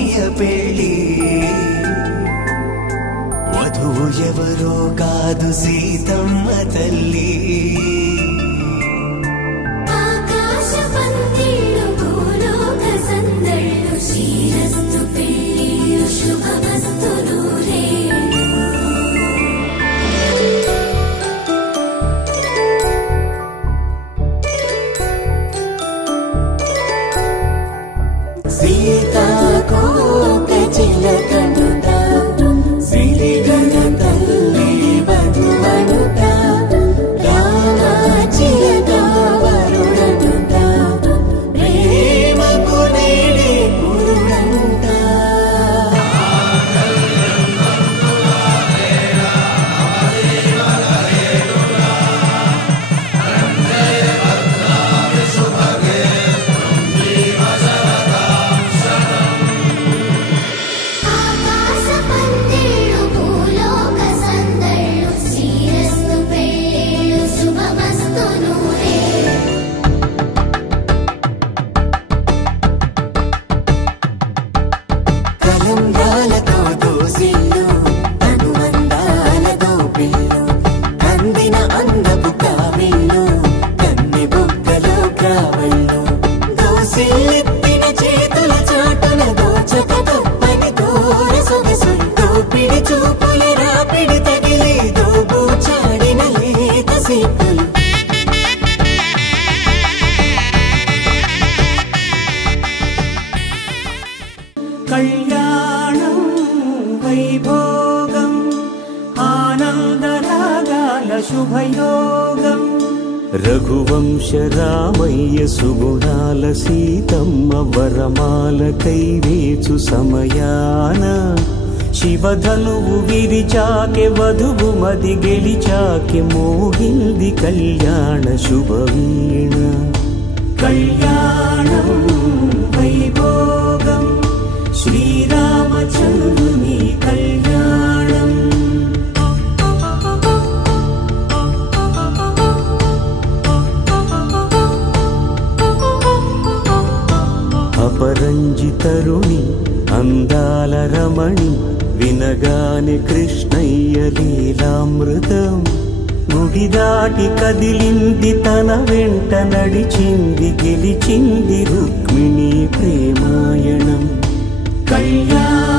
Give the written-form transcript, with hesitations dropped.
రామయ్య పెళ్ళి వధువు ఎవరో కాదు సీతమ్మ తల్లి ఆకాశ పందిళ్ళు భూలోక సందళ్ళు శ్రీరస్తు పెళ్ళిళ్ళు శుభమస్తు నూరేళ్ళు సీతాకోక చిలకనుట సిరిగణ తల్లి వధువనుట రామాచిలక వరుడనుట ప్రేమకు నేడే పురుడంట ఆకాశ పందిళ్ళు భూలోక సందళ్ళు శ్రీరస్తు పెళ్ళిళ్ళు శుభమస్తు నూరేళ్ళు కలంగాలతో దోసిల్లు అనుబంధాలతో పిల్లు అందిన అందపు కావిళ్ళు కన్ని బుగ్గలో క్రావళ్ళు దోసిల్లెత్తిన చేతుల చాటున దోచక తప్పని దూర సొగసుంటూ పిడి చూపుల రాపిడి తగిలి దోబూచాడిన లేత సీపులు కళ్యాణం వైభోగం ఆనందరాగాల శుభయోగం రఘువంశ రామయ్య సుగుణాల సీతమ్మ వరమాల కైవేచు సమయాన శివధనువు విరిచాకె వధువు మది గెలిచాకె మోగింది కళ్యాణ శుభవీణ కళ్యాణం వైభోగం శ్రీరామచంద్రుని కళ్యాణం అపరంజి తరుణి అందాల రమణి వినగానే కృష్ణయ్య లీలామృతం గుడి దాటి కదిలింది తన వెంట నడిచింది గెలిచింది రుక్మిణి ప్రేమాయణం కళ్యాణ